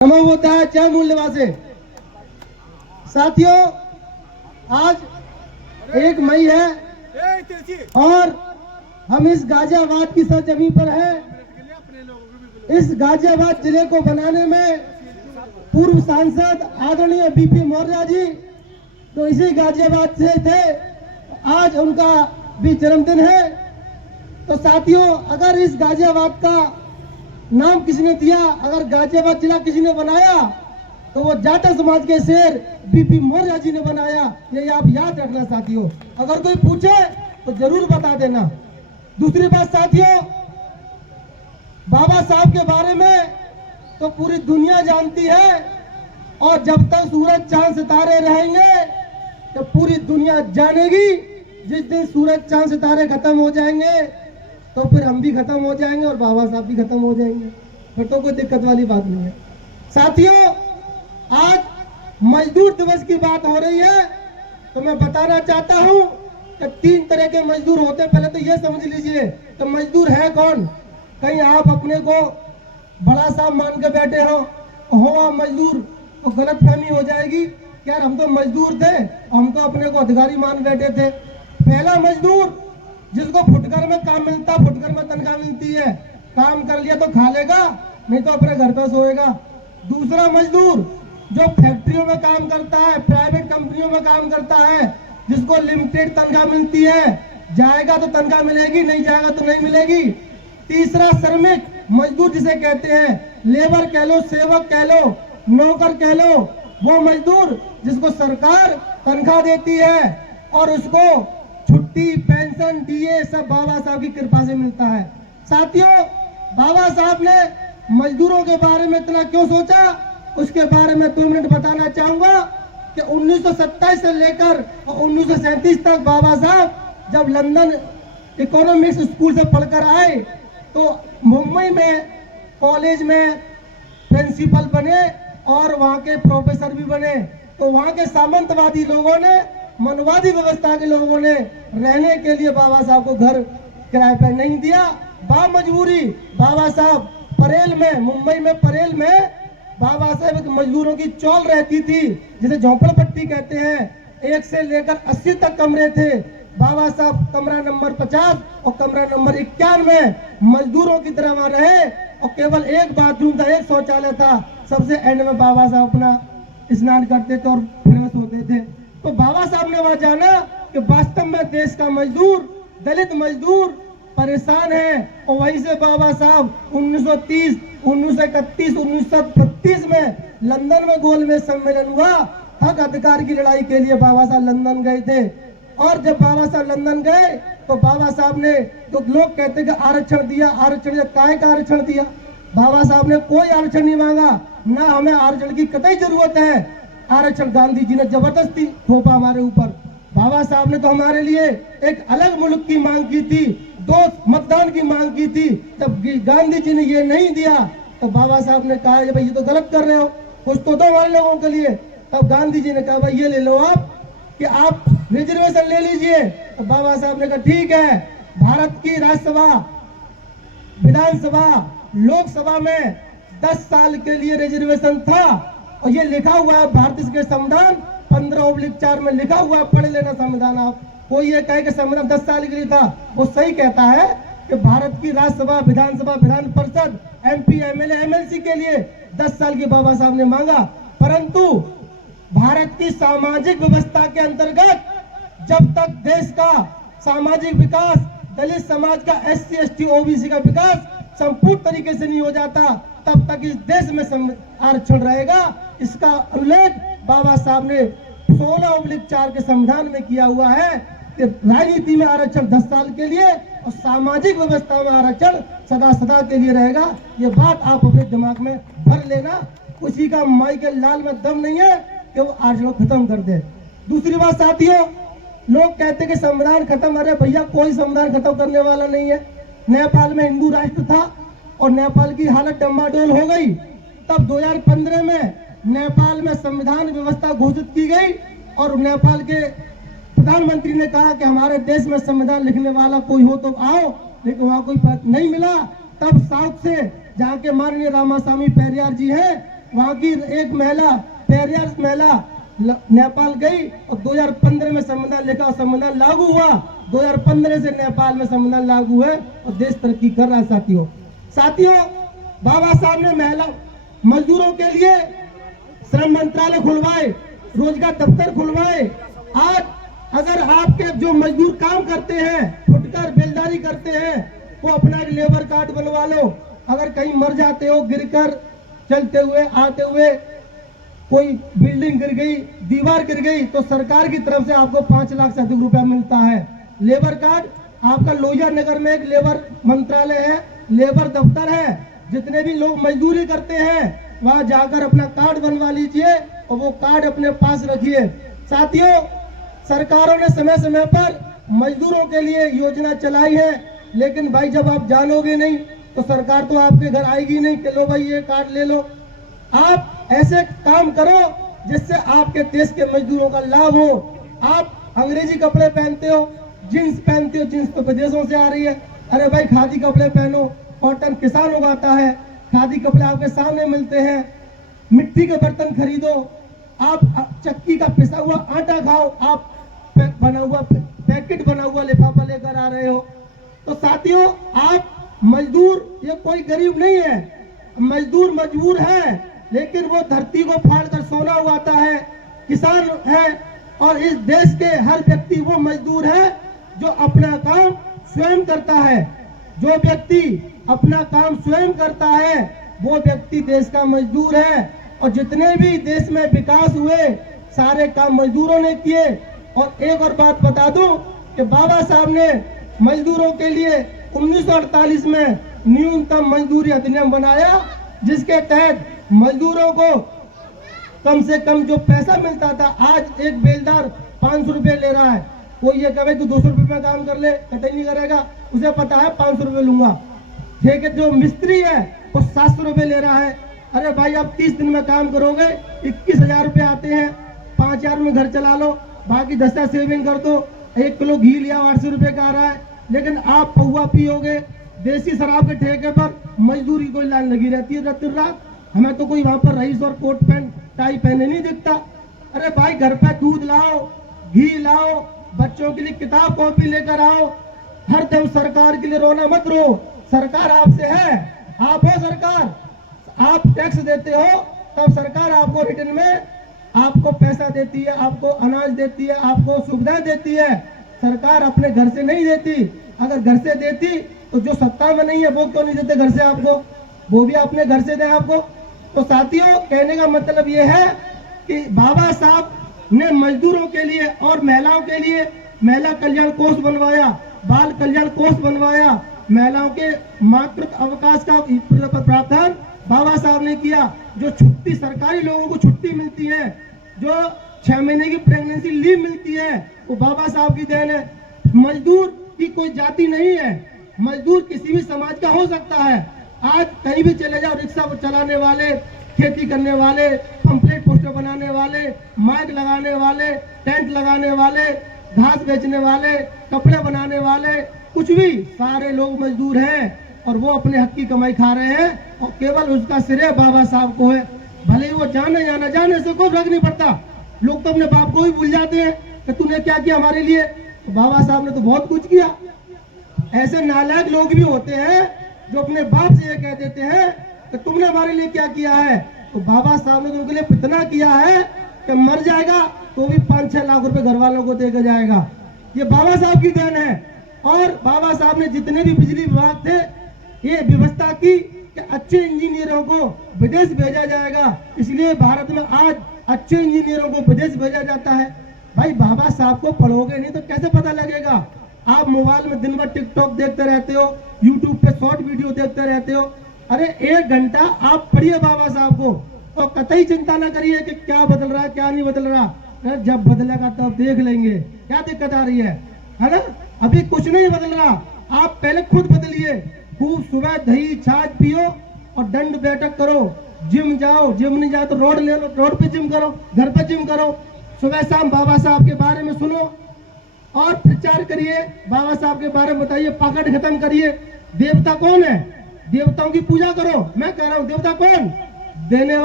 नमो बुद्धाय, जय मूल निवासी। साथियों, आज 1 मई है और हम इस गाजियाबाद की सरजमीन पर हैं। इस गाजियाबाद जिले को बनाने में पूर्व सांसद आदरणीय बीपी मौर्य जी तो इसी गाजियाबाद से थे। आज उनका भी जन्मदिन है। तो साथियों, अगर इस गाजियाबाद का नाम किसने दिया, अगर गाजियाबाद जिला किसी ने बनाया तो वो जाटा समाज के शेर बीपी मौर्य जी ने बनाया। ये आप याद रखना साथियों, अगर कोई पूछे तो जरूर बता देना। दूसरी बात साथियों, बाबा साहब के बारे में तो पूरी दुनिया जानती है और जब तक सूरज चांद सितारे रहेंगे तो पूरी दुनिया जानेगी। जिस दिन सूरज चांद सितारे खत्म हो जाएंगे तो फिर हम भी खत्म हो जाएंगे और बाबा साहब भी खत्म हो जाएंगे, फिर तो कोई दिक्कत वाली बात नहीं है। साथियों, आज मजदूर दिवस की बात हो रही है तो मैं बताना चाहता हूं कि 3 तरह के मजदूर होते हैं। पहले तो ये समझ लीजिए कि मजदूर है कौन। कहीं आप अपने को बड़ा साहब मान के बैठे हो आप मजदूर, तो गलत फहमी हो जाएगी। यार हम तो मजदूर थे, हम तो अपने को अधिकारी मान बैठे थे। पहला मजदूर जिसको फुटकर में काम मिलता, फुटकर में तनख्वाह मिलती है, काम कर लिया तो खा लेगा, नहीं तो अपने घर पर सोएगा। दूसरा मजदूर जो फैक्ट्रियों में काम करता है, प्राइवेट कंपनियों में काम करता है, जिसको लिमिटेड तनख्वाह मिलती है, जाएगा तो तनख्वाह मिलेगी, नहीं जाएगा तो नहीं मिलेगी। तीसरा श्रमिक मजदूर जिसे कहते हैं, लेबर कह लो, सेवक कह लो, नौकर कह लो, वो मजदूर जिसको सरकार तनख्वाह देती है और उसको छुट्टी, पेंशन, डीए सब बाबा साहब की कृपा से मिलता है। साथियों, बाबा साहब ने मजदूरों के बारे में इतना क्यों सोचा, उसके बारे में 2 मिनट बताना चाहूंगा कि 1927 से लेकर 1937 तक बाबा साहब जब लंदन इकोनॉमिक्स स्कूल से पढ़कर आए तो मुंबई में कॉलेज में प्रिंसिपल बने और वहां के प्रोफेसर भी बने। तो वहां के सामंतवादी लोगों ने, मनवादी व्यवस्था के लोगों ने रहने के लिए बाबा साहब को घर किराए पर नहीं दिया। बामजबूरी बाबा साहब परेल में, मुंबई में परेल में बाबा साहब एक मजदूरों की चौल रहती थी, जिसे झोपड़पट्टी कहते हैं। 1 से लेकर 80 तक कमरे थे। बाबा साहब कमरा नंबर 50 और कमरा नंबर 51 में मजदूरों की तरह वहां रहे और केवल एक बाथरूम था, एक शौचालय था। सबसे एंड में बाबा साहब अपना स्नान करते थे और फ्रेश होते थे। तो बाबा साहब ने वहां जाना कि वास्तव में देश का मजदूर, दलित मजदूर परेशान है। और वहीं से बाबा साहब 1930, 1931, 1932 में लंदन में गोलमेज सम्मेलन हुआ। हक अधिकार की लड़ाई के लिए बाबा साहब लंदन गए थे। और जब बाबा साहब लंदन गए तो बाबा साहब ने, तो लोग कहते कि आरक्षण दिया, आरक्षण काय का आरक्षण दिया। बाबा साहब ने कोई आरक्षण नहीं मांगा, ना हमें आरक्षण की कतई जरूरत है। आरक्षण गांधी जी ने जबरदस्ती थोपा हमारे ऊपर। बाबा साहब ने तो हमारे लिए एक अलग मुल्क की मांग की थी, 2 मतदान की मांग की थी। जब गांधी जी ने ये नहीं दिया तो बाबा साहब ने कहा भाई ये तो गलत कर रहे हो, कुछ तो दो हमारे लोगों के लिए। तब गांधी जी ने कहा भाई ये ले लो आप, कि आप रिजर्वेशन ले लीजिए। तो बाबा साहब ने कहा ठीक है। भारत की राज्यसभा, विधानसभा, लोकसभा में 10 साल के लिए रिजर्वेशन था और ये लिखा हुआ है भारतीय के संविधान 15/4 में लिखा हुआ है, पढ़ लेना संविधान आप। कोई ये कहे कि संविधान 10 साल के लिए था, वो सही कहता है कि भारत की राज्यसभा, विधानसभा, Vidhan Parishad, MP, MLA, MLC के लिए 10 साल की बाबा साहब ने मांगा। परंतु भारत की सामाजिक व्यवस्था के अंतर्गत जब तक देश का सामाजिक विकास, दलित समाज का, SC, ST, OBC का विकास संपूर्ण तरीके से नहीं हो जाता, तब तक इस देश में आरक्षण रहेगा। इसका उल्लेख बाबा साहब ने 16/4 के संविधान में किया हुआ है कि राजनीति में आरक्षण 10 साल के लिए और सामाजिक व्यवस्था में आरक्षण सदा सदा के लिए रहेगा। ये बात आप अपने दिमाग में भर लेना। किसी का माई के लाल में दम नहीं है कि वो आरक्षण खत्म कर दे। दूसरी बात साथियों, लोग कहते कि संविधान खत्म, अरे भैया कोई संविधान खत्म करने वाला नहीं है। नेपाल में हिंदू राष्ट्र था और नेपाल की हालत डंबाडोल हो गई। तब 2015 में नेपाल में संविधान व्यवस्था घोषित की गई और नेपाल के प्रधानमंत्री ने कहा कि हमारे देश में संविधान लिखने वाला कोई हो तो आओ, लेकिन वहां कोई नहीं मिला। तब साउथ से जहाँ के माननीय रामास्वामी पेरियार जी हैं, वहाँ की एक महिला, पेरियर महिला नेपाल गई और 2015 में संविधान लिखा, संविधान लागू हुआ। 2015 से नेपाल में संविधान लागू है और देश तरक्की कर रहा है। साथियों, बाबा साहब ने महिला मजदूरों के लिए श्रम मंत्रालय खुलवाए, रोजगार दफ्तर खुलवाए। आज अगर आपके जो मजदूर काम करते हैं, फुटकर बेलदारी करते हैं, वो अपना एक लेबर कार्ड बनवा लो। अगर कहीं मर जाते हो, गिरकर चलते हुए आते हुए कोई बिल्डिंग गिर गई, दीवार गिर गई, तो सरकार की तरफ से आपको 5 लाख से अधिक रुपया मिलता है। लेबर कार्ड आपका लोहिया नगर में एक लेबर मंत्रालय है, लेबर दफ्तर है। जितने भी लोग मजदूरी करते हैं वहां जाकर अपना कार्ड बनवा लीजिए और वो कार्ड अपने पास रखिए। साथियों, सरकारों ने समय समय पर मजदूरों के लिए योजना चलाई है, लेकिन भाई जब आप जानोगे नहीं तो सरकार तो आपके घर आएगी नहीं कि लो भाई ये कार्ड ले लो। आप ऐसे काम करो जिससे आपके देश के मजदूरों का लाभ हो। आप अंग्रेजी कपड़े पहनते हो, जींस पहनते हो, जींस तो विदेशों से आ रही है। अरे भाई खादी कपड़े पहनो, कॉटन किसान उगाता है, खादी कपड़े आपके सामने मिलते हैं। मिट्टी के बर्तन खरीदो, आप चक्की का पिसा हुआ आटा खाओ, आप बना हुआ पैकेट बना हुआ लिफाफा लेकर आ रहे हो। तो साथियों, आप मजदूर ये कोई गरीब नहीं है, मजदूर मजबूर है, लेकिन वो धरती को फाड़ कर सोना उगाता है, किसान है। और इस देश के हर व्यक्ति वो मजदूर है जो अपना काम स्वयं करता है। जो व्यक्ति अपना काम स्वयं करता है वो व्यक्ति देश का मजदूर है। और जितने भी देश में विकास हुए सारे काम मजदूरों ने किए। और एक और बात बता दूं कि बाबा साहब ने मजदूरों के लिए 1948 में न्यूनतम मजदूरी अधिनियम बनाया, जिसके तहत मजदूरों को कम से कम जो पैसा मिलता था, आज एक बेलदार 500 रुपए ले रहा है। कोई ये कहे तू 200 रुपए में काम कर ले, कतई नहीं करेगा, उसे पता है 500 रुपए लूंगा। ठीक है, जो मिस्त्री है वो 700 रुपए ले रहा है। अरे भाई आप 30 दिन में काम करोगे, 21,000 रुपए आते हैं, 5,000 में घर चला लो, बाकी 10,000 सेविंग कर दो। 1 किलो घी लिया 800 रुपए का आ रहा है। लेकिन आप पौवा पियोगे, देसी शराब के ठेके पर मजदूरी कोई लाइन लगी रहती है रात। हमें तो कोई वहां पर रईस और कोट पैंट टाई पहने नहीं दिखता। अरे भाई घर पे दूध लाओ, घी लाओ, बच्चों के लिए किताब कॉपी लेकर आओ। हर दम सरकार के लिए रोना मत रो, सरकार आपसे है, आप हो सरकार। आप टैक्स देते हो तब सरकार आपको रिटर्न में आपको पैसा देती है, आपको अनाज देती है, आपको सुविधा देती है। सरकार अपने घर से नहीं देती। अगर घर से देती तो जो सत्ता में नहीं है वो क्यों नहीं देते घर से आपको, वो भी अपने घर से दें आपको। तो साथियों, कहने का मतलब ये है कि बाबा साहब ने मजदूरों के लिए और महिलाओं के लिए महिला कल्याण कोष बनवाया, बाल कल्याण कोष बनवाया, महिलाओं के मातृत्व अवकाश का प्रावधान बाबा साहब ने किया। जो छुट्टी सरकारी लोगों को छुट्टी मिलती है, जो 6 महीने की प्रेगनेंसी लीव मिलती है, वो बाबा साहब की देन है। मजदूर की कोई जाति नहीं है, मजदूर किसी भी समाज का हो सकता है। आज कहीं भी चले जाओ, रिक्शा चलाने वाले, खेती करने वाले, पंपलेट पोस्टर बनाने वाले, माइक लगाने वाले, टेंट लगाने वाले, घास बेचने वाले, कपड़े बनाने वाले, कुछ भी सारे लोग मजदूर हैं और वो अपने हक की कमाई खा रहे हैं। और केवल उसका श्रेय बाबा साहब को है। भले ही वो जाने या न जाने से कोई फर्क नहीं पड़ता। लोग तो अपने बाप को ही भूल जाते हैं कि तूने क्या किया हमारे लिए। तो बाबा साहब ने तो बहुत कुछ किया। ऐसे नालायक लोग भी होते हैं जो अपने बाप से ये कह देते हैं कि तुमने हमारे लिए क्या किया है। तो बाबा साहब ने तो उनके लिए इतना किया है कि मर जाएगा तो भी 5-6 लाख रुपए घर वालों को देकर जाएगा। ये बाबा साहब की देन है। और बाबा साहब ने जितने भी बिजली विभाग थे, ये व्यवस्था की कि अच्छे इंजीनियरों को विदेश भेजा जाएगा। इसलिए भारत में आज अच्छे इंजीनियरों को विदेश भेजा जाता है। भाई बाबा साहब को पढ़ोगे नहीं तो कैसे पता लगेगा। आप मोबाइल में दिन भर टिकटॉक देखते रहते हो, यूट्यूब पे शॉर्ट वीडियो देखते रहते हो। अरे 1 घंटा आप पढ़िए बाबा साहब को, तो कतई चिंता ना करिए कि क्या बदल रहा है क्या नहीं बदल रहा। जब बदलेगा तब देख लेंगे क्या दिक्कत आ रही है ना। अभी कुछ नहीं बदल रहा, आप पहले खुद बदलिए। खूब सुबह दही छाछ पियो और दंड बैठक करो, जिम जाओ, जिम नहीं जाओ तो रोड ले लो, रोड पे जिम करो, घर पे जिम करो। सुबह शाम बाबा साहब के बारे में सुनो और प्रचार करिए, बाबा साहब के बारे में बताइए, पाखंड खत्म करिए। देवता कौन है, देवताओं की पूजा करो। मैं कह रहा हूँ देवता कौन, देने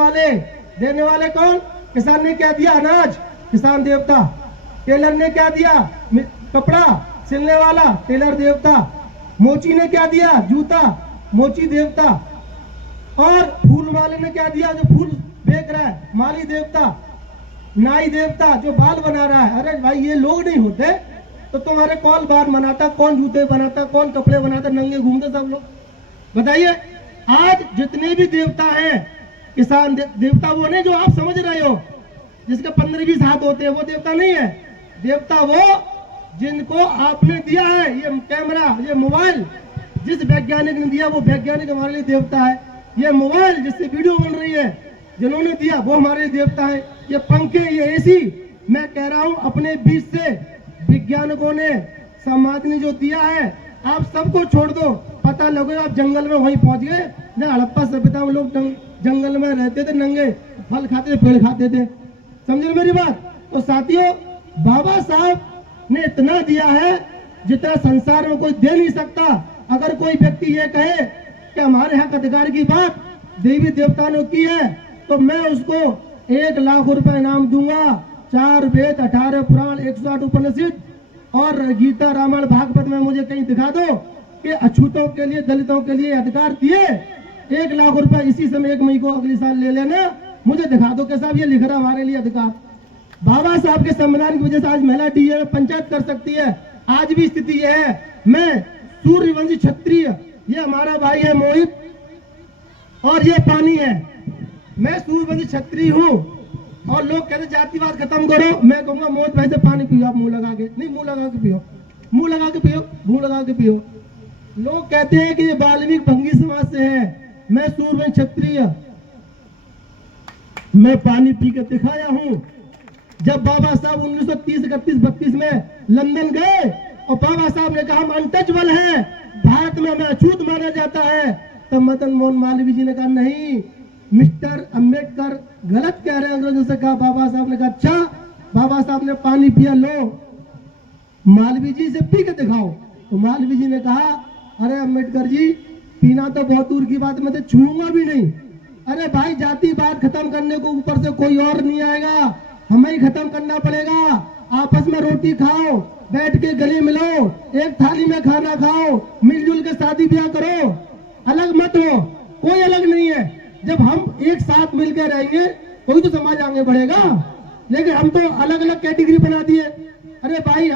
वाले कौन? किसान ने क्या दिया? अनाज, किसान देवता। टेलर ने क्या दिया? कपड़ा, सिलने वाला, टेलर देवता। मोची ने क्या दिया? जूता, मोची देवता। और फूल वाले ने क्या दिया? जो फूल बेच रहा है, माली देवता। नाई देवता, जो बाल बना रहा है। अरे भाई ये लोग नहीं होते तो तुम्हारे कौन बाल बनाता, कौन जूते बनाता, कौन कपड़े बनाता, नंगे घूमते सब लोग? बताइए। आज जितने भी देवता हैं, किसान देवता वो नहीं जो आप समझ रहे हो, जिसके 15-20 हाथ होते हैं, वो देवता नहीं है। देवता वो जिनको आपने दिया है ये कैमरा, ये मोबाइल, जिस वैज्ञानिक ने दिया वो वैज्ञानिक हमारे लिए देवता है। ये मोबाइल जिससे वीडियो बन रही है, जिन्होंने दिया वो हमारे लिए देवता है। ये पंखे, ये एसी, मैं कह रहा हूं अपने बीच से वैज्ञानिकों ने, समाज ने जो दिया है, आप सबको छोड़ दो। पता लगेगा आप जंगल में वहीं पहुंच गए जहाँ हड़प्पा सभ्यता में लोग जंगल में रहते थे, नंगे फल खाते थे, पेड़ खाते थे। समझे मेरी बात? तो साथियों, बाबा साहब ने इतना दिया है जितना संसार में कोई दे नहीं सकता। अगर कोई व्यक्ति ये कहे कि हमारे हक अधिकार की बात देवी देवता ने की है तो मैं उसको 1 लाख रुपए इनाम दूंगा। 4 वेद, 18 पुराण, 108 उपनिषद और गीता, रामायण, भागवत में मुझे कहीं दिखा दो कि अछूतों के लिए, दलितों के लिए अधिकार दिए। 1 लाख रुपए इसी समय 1 मई को अगले साल ले लेना, मुझे दिखा दो कि साहब ये लिख रहा हमारे लिए अधिकार। बाबा साहब के संविधान की वजह से आज महिला डीए में पंचायत कर सकती है। आज भी स्थिति यह है। मैं सूर्यवंशी क्षत्रिय, ये हमारा भाई है मोहित, और ये पानी है। मैं सूर्यवंशी क्षत्रिय हूँ और लोग कहते जातिवाद खत्म करो। मैं कहूंगा मोहित भाई से पानी पियो, आप मुंह लगा के, नहीं मुंह लगा के पियो, मुंह लगा के पियो, मुंह लगा के पियो। लोग कहते हैं कि ये बाल्मीक भंगी समाज से है। मैं सूर्यवंशी क्षत्रिय, मैं पानी पी के दिखाया हूँ। जब बाबा साहब 1930, 31, 32 में लंदन गए और बाबा साहब ने कहा हम अनटचेबल हैं, भारत में हमें अछूत माना जाता है, तब मदन मोहन मालवीय जी ने कहा नहीं, मिस्टर अंबेडकर गलत कह रहे हैं, अंग्रेजों से कहा। बाबा साहब ने कहा अच्छा। बाबा साहब ने पानी पिया, लो मालवीय जी से पी के दिखाओ। तो मालवीय जी ने कहा अरे अंबेडकर जी, पीना तो बहुत दूर की बात, मैं तो छूऊंगा भी नहीं। अरे भाई, जातिवाद खत्म करने को ऊपर से कोई और नहीं आएगा, हमें ही खत्म करना पड़ेगा। आपस में रोटी खाओ, बैठ के गले मिलो, एक थाली में खाना खाओ, मिलजुल के शादी ब्याह करो, अलग मत हो, कोई अलग नहीं है। जब हम एक साथ मिलकर रहेंगे कोई तो समाज आगे बढ़ेगा। लेकिन हम तो अलग अलग कैटेगरी बना दिए। अरे भाई,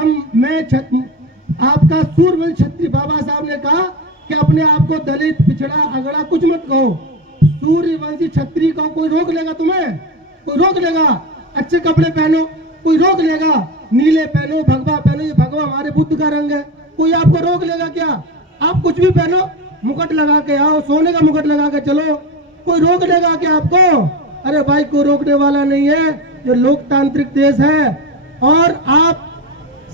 आपका सूर्यवंशी क्षत्रिय, बाबा साहब ने कहा कि अपने आप को दलित, पिछड़ा, अगड़ा कुछ मत कहो। सूर्यवंशी क्षत्रिय को कोई रोक लेगा? तुम्हें कोई रोक लेगा? अच्छे कपड़े पहनो, कोई रोक लेगा? नीले पहनो, भगवा पहनो, ये भगवा हमारे बुद्ध का रंग है, कोई आपको रोक लेगा क्या? आप कुछ भी पहनो, मुकुट लगा के आओ, सोने का मुकुट लगा के चलो, कोई रोक लेगा क्या आपको? अरे भाई, कोई रोकने वाला नहीं है। जो लोकतांत्रिक देश है। और आप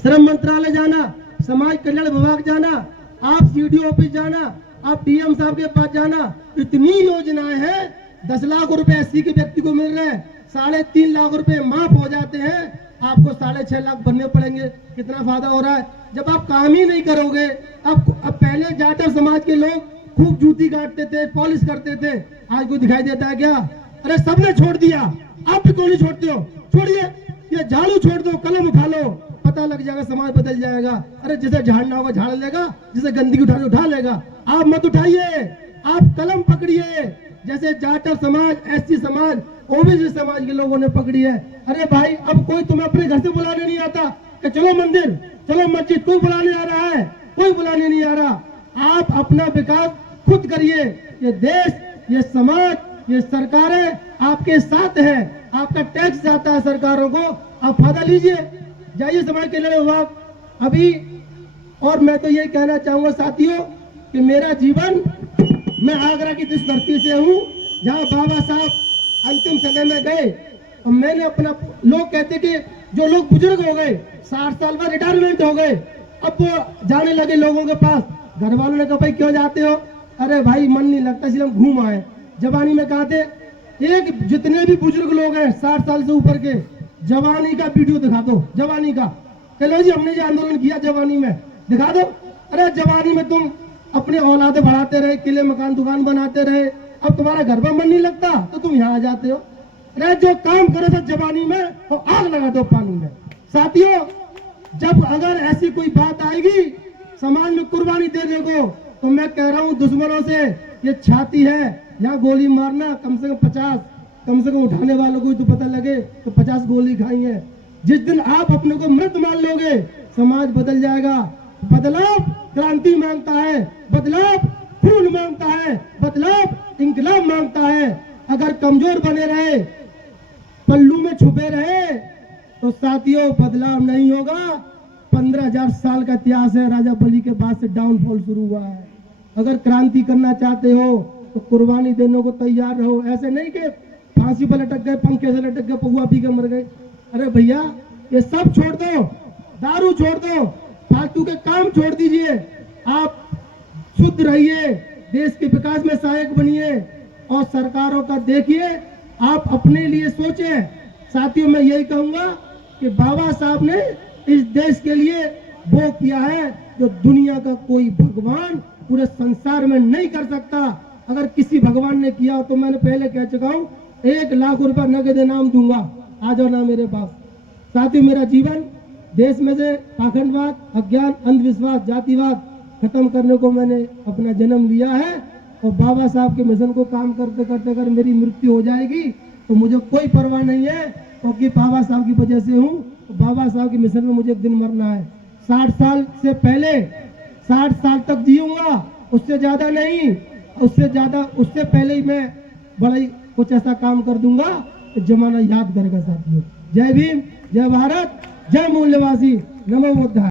श्रम मंत्रालय जाना, समाज कल्याण विभाग जाना, आप सीडीओ ऑफिस जाना, आप डीएम साहब के पास जाना, इतनी योजनाएं हैं। 10 लाख रुपए एससी के व्यक्ति को मिल रहे हैं, 3.5 लाख रुपए माफ हो जाते हैं, आपको 6.5 लाख भरने पड़ेंगे। कितना फायदा हो रहा है जब आप काम ही नहीं करोगे। अब पहले जाटव समाज के लोग खूब जूती काटते थे, पॉलिश करते थे, आज कोई दिखाई देता है क्या? अरे सबने छोड़ दिया, आप भी क्यों नहीं छोड़ते हो? छोड़िए, ये झाड़ू छोड़ दो, कलम उठा लो, पता लग जाएगा, समाज बदल जाएगा। अरे जिसे झाड़ना होगा झाड़ लेगा, जिसे गंदगी उठानी उठा लेगा। आप मत उठाइए, आप कलम पकड़िए, जैसे जाटव समाज, एससी समाज, ओबीसी समाज के लोगों ने पकड़ी है। अरे भाई, अब कोई तुम्हें अपने घर से बुलाने नहीं आता कि चलो मंदिर, चलो मस्जिद, कोई बुलाने आ रहा है? कोई बुलाने नहीं आ रहा। आप अपना विकास खुद करिए। ये देश, ये समाज, ये सरकारें आपके साथ है। आपका टैक्स जाता है सरकारों को, आप फायदा लीजिए। जाइए समाज कल्याण विभाग अभी। और मैं तो ये कहना चाहूंगा साथियों कि मेरा जीवन, मैं आगरा की जिस धरती से हूँ जहाँ बाबा साहब अंतिम समय में गए, और मैंने अपना, लोग कहते कि जो लोग बुजुर्ग हो गए, 60 साल बाद रिटायरमेंट हो गए, अब वो जाने लगे लोगों के पास। घर वालों ने कहा भाई क्यों जाते हो? अरे भाई मन नहीं लगता, इसलिए हम घूम आए। जवानी में कहा थे, एक जितने भी बुजुर्ग लोग हैं 60 साल से ऊपर के, जवानी का वीडियो दिखा दो, जवानी का। चलो जी, हमने जो आंदोलन किया जवानी में, दिखा दो। अरे जवानी में तुम अपने औलादे बढ़ाते रहे, किले मकान दुकान बनाते रहे, अब तुम्हारा घर में मन नहीं लगता तो तुम यहाँ आ जाते हो। अरे जो काम करे तो जवानी में तो आग लगा दो पानी में। साथियों, जब अगर ऐसी कोई बात आएगी समाज में कुर्बानी देने को, तो मैं कह रहा हूँ दुश्मनों से, ये छाती है, यहाँ गोली मारना कम से कम 50, कम से कम उठाने वालों को तो पता लगे तो 50 गोली खाई है। जिस दिन आप अपने को मृत मान लोगे, समाज बदल जाएगा। बदलाव क्रांति मांगता है, बदलाव खून मांगता है, बदलाव इंकलाब मांगता है। अगर कमजोर बने रहे, पल्लू में छुपे रहे, तो साथियों बदलाव नहीं होगा। 15,000 साल का इतिहास है, राजा बलि के बाद से डाउनफॉल शुरू हुआ है। अगर क्रांति करना चाहते हो तो कुर्बानी देने को तैयार रहो। ऐसे नहीं कि फांसी पर लटक गए, पंखे से लटक गए, पहुआ पी के मर गए। अरे भैया, ये सब छोड़ दो, दारू छोड़ दो, फालतू के काम छोड़ दीजिए। आप शुद्ध रहिए, देश के विकास में सहायक बनिए और सरकारों का देखिए, आप अपने लिए सोचें। साथियों, मैं यही कहूंगा कि बाबा साहब ने इस देश के लिए वो किया है जो दुनिया का कोई भगवान पूरे संसार में नहीं कर सकता। अगर किसी भगवान ने किया तो मैंने पहले कह चुका हूं, 1 लाख रुपया नगद इनाम दूंगा, आ जाओ ना मेरे पास। साथियों, मेरा जीवन देश में से पाखंडवाद, अज्ञान, अंधविश्वास, जातिवाद खत्म करने को मैंने अपना जन्म लिया है। और बाबा साहब के मिशन को काम करते करते अगर मेरी मृत्यु हो जाएगी तो मुझे कोई परवाह नहीं है, क्योंकि बाबा साहब की वजह से हूँ। तो बाबा साहब के मिशन में मुझे एक दिन मरना है। 60 साल से पहले 60 साल तक जीऊंगा, उससे ज्यादा नहीं, उससे पहले ही मैं बड़ा ही कुछ ऐसा काम कर दूंगा तो जमाना याद करेगा। साथियों, जय भीम, जय भारत, जय मूल्यवासी, नमो बुद्धाय।